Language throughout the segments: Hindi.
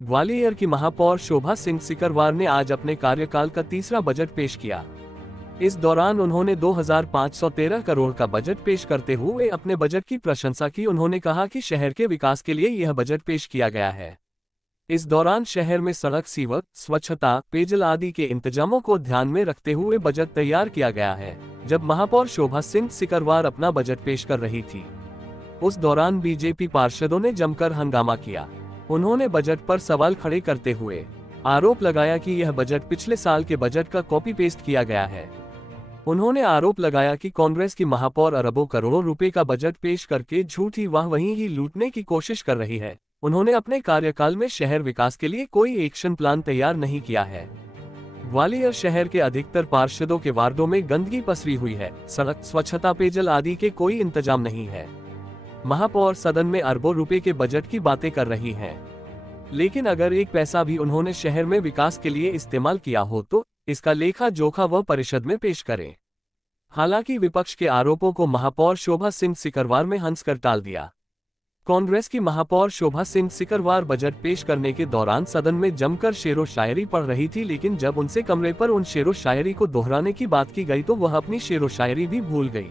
ग्वालियर की महापौर शोभा सिंह सिकरवार ने आज अपने कार्यकाल का तीसरा बजट पेश किया। इस दौरान उन्होंने 2513 करोड़ का बजट पेश करते हुए अपने बजट की प्रशंसा की। उन्होंने कहा कि शहर के विकास के लिए यह बजट पेश किया गया है। इस दौरान शहर में सड़क, सीवर, स्वच्छता, पेयजल आदि के इंतजामों को ध्यान में रखते हुए बजट तैयार किया गया है। जब महापौर शोभा सिंह सिकरवार अपना बजट पेश कर रही थी, उस दौरान बीजेपी पार्षदों ने जमकर हंगामा किया। उन्होंने बजट पर सवाल खड़े करते हुए आरोप लगाया कि यह बजट पिछले साल के बजट का कॉपी पेस्ट किया गया है। उन्होंने आरोप लगाया कि कांग्रेस की महापौर अरबों करोड़ों रुपए का बजट पेश करके झूठी वहीं ही लूटने की कोशिश कर रही है। उन्होंने अपने कार्यकाल में शहर विकास के लिए कोई एक्शन प्लान तैयार नहीं किया है। ग्वालियर शहर के अधिकतर पार्षदों के वार्डों में गंदगी पसरी हुई है। सड़क, स्वच्छता, पेयजल आदि के कोई इंतजाम नहीं है। महापौर सदन में अरबों रुपए के बजट की बातें कर रही हैं, लेकिन अगर एक पैसा भी उन्होंने शहर में विकास के लिए इस्तेमाल किया हो तो इसका लेखा जोखा वह परिषद में पेश करें। हालांकि विपक्ष के आरोपों को महापौर शोभा सिंह सिकरवार में हंसकर टाल दिया। कांग्रेस की महापौर शोभा सिंह सिकरवार बजट पेश करने के दौरान सदन में जमकर शेरो शायरी पढ़ रही थी, लेकिन जब उनसे कमरे पर उन शेरो शायरी को दोहराने की बात की गई तो वह अपनी शेरो शायरी भी भूल गई।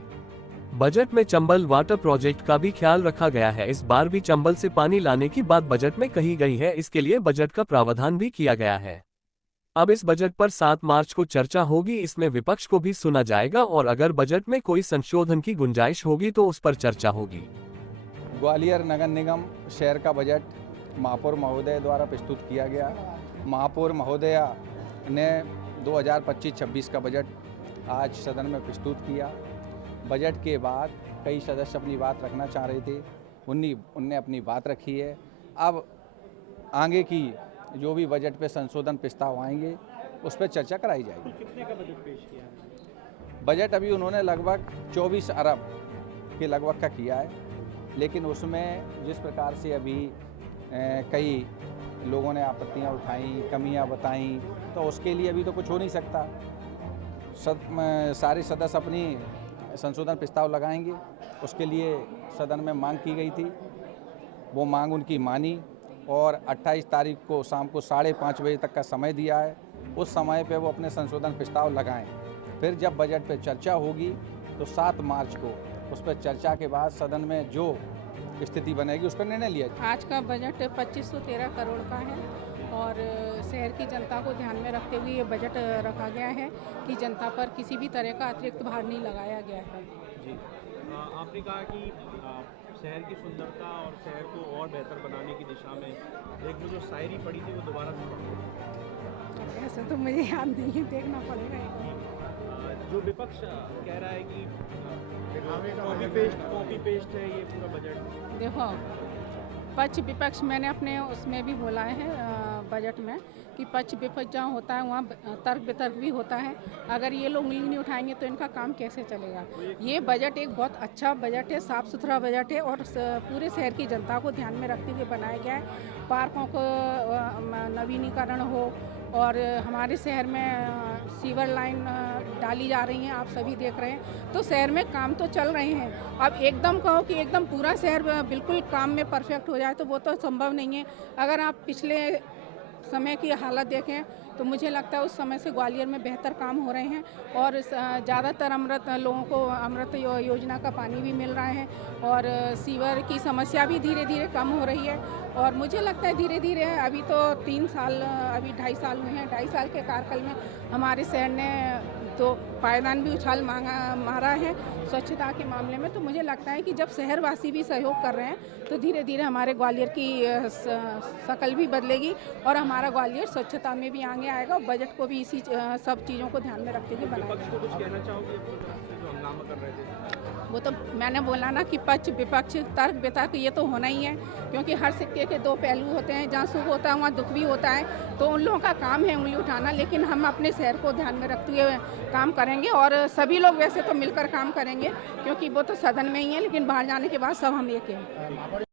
बजट में चंबल वाटर प्रोजेक्ट का भी ख्याल रखा गया है। इस बार भी चंबल से पानी लाने की बात बजट में कही गई है। इसके लिए बजट का प्रावधान भी किया गया है। अब इस बजट पर 7 मार्च को चर्चा होगी। इसमें विपक्ष को भी सुना जाएगा और अगर बजट में कोई संशोधन की गुंजाइश होगी तो उस पर चर्चा होगी। ग्वालियर नगर निगम शहर का बजट महापौर महोदय द्वारा प्रस्तुत किया गया। महापौर महोदया ने 2025-26 का बजट आज सदन में प्रस्तुत किया। बजट के बाद कई सदस्य अपनी बात रखना चाह रहे थे, उनने अपनी बात रखी है। अब आगे की जो भी बजट पे संशोधन प्रस्ताव आएंगे उस पर चर्चा कराई जाएगी। कितने का बजट पेश किया है? बजट अभी उन्होंने लगभग 24 अरब के लगभग का किया है, लेकिन उसमें जिस प्रकार से अभी कई लोगों ने आपत्तियां उठाई, कमियां बताई, तो उसके लिए अभी तो कुछ हो नहीं सकता। सारे सदस्य अपनी संशोधन प्रस्ताव लगाएंगे। उसके लिए सदन में मांग की गई थी, वो मांग उनकी मानी और 28 तारीख को शाम को 5:30 बजे तक का समय दिया है। उस समय पे वो अपने संशोधन प्रस्ताव लगाएं। फिर जब बजट पे चर्चा होगी तो 7 मार्च को उस पर चर्चा के बाद सदन में जो स्थिति बनेगी उस पर निर्णय लिया जाएगा। आज का बजट 2513 करोड़ का है और शहर की जनता को ध्यान में रखते हुए ये बजट रखा गया है कि जनता पर किसी भी तरह का अतिरिक्त भार नहीं लगाया गया है। जी, आपने कहा कि शहर की सुंदरता और शहर को और बेहतर बनाने की दिशा में एक वो जो शायरी पढ़ी थी वो दोबारा से पढ़ो। ऐसा तो मुझे याद नहीं है, देखना पड़ेगा। जो विपक्ष कह रहा है कि कॉपी पेस्ट है ये पूरा बजट। देखो, पक्ष विपक्ष मैंने अपने उसमें भी बोला है बजट में कि पक्ष विपक्ष जहाँ होता है वहाँ तर्क वितर्क भी होता है। अगर ये लोग उंगली नहीं उठाएंगे तो इनका काम कैसे चलेगा। ये बजट एक बहुत अच्छा बजट है, साफ़ सुथरा बजट है और पूरे शहर की जनता को ध्यान में रखते हुए बनाया गया है। पार्कों को नवीनीकरण हो और हमारे शहर में सीवर लाइन डाली जा रही हैं, आप सभी देख रहे हैं। तो शहर में काम तो चल रहे हैं। अब एकदम कहो कि एकदम पूरा शहर बिल्कुल काम में परफेक्ट हो जाए तो वो तो संभव नहीं है। अगर आप पिछले समय की हालत देखें तो मुझे लगता है उस समय से ग्वालियर में बेहतर काम हो रहे हैं और ज़्यादातर लोगों को अमृत योजना का पानी भी मिल रहा है और सीवर की समस्या भी धीरे धीरे कम हो रही है। और मुझे लगता है धीरे धीरे, अभी तो 3 साल, अभी 2.5 साल हुए हैं। 2.5 साल के कार्यकाल में हमारे शहर ने तो पायदान भी उछाल मारा है स्वच्छता के मामले में। तो मुझे लगता है कि जब शहरवासी भी सहयोग कर रहे हैं तो धीरे धीरे हमारे ग्वालियर की शक्ल भी बदलेगी और हमारा ग्वालियर स्वच्छता में भी आगे आएगा और बजट को भी इसी सब चीज़ों को ध्यान में रखते हुए बनाएगा। विपक्ष को कुछ कहना चाहोगे जो हंगामा कर रहे थे? वो तो मैंने बोला ना कि पक्ष विपक्ष तर्क वितर्क ये तो होना ही है, क्योंकि हर सिक्के के 2 पहलू होते हैं। जहाँ सुख होता है वहाँ दुख भी होता है। तो उन लोगों का काम है उंगली उठाना, लेकिन हम अपने शहर को ध्यान में रखते हुए काम करेंगे और सभी लोग वैसे तो मिलकर काम करेंगे, क्योंकि वो तो सदन में ही है, लेकिन बाहर जाने के बाद सब हम एक हैं।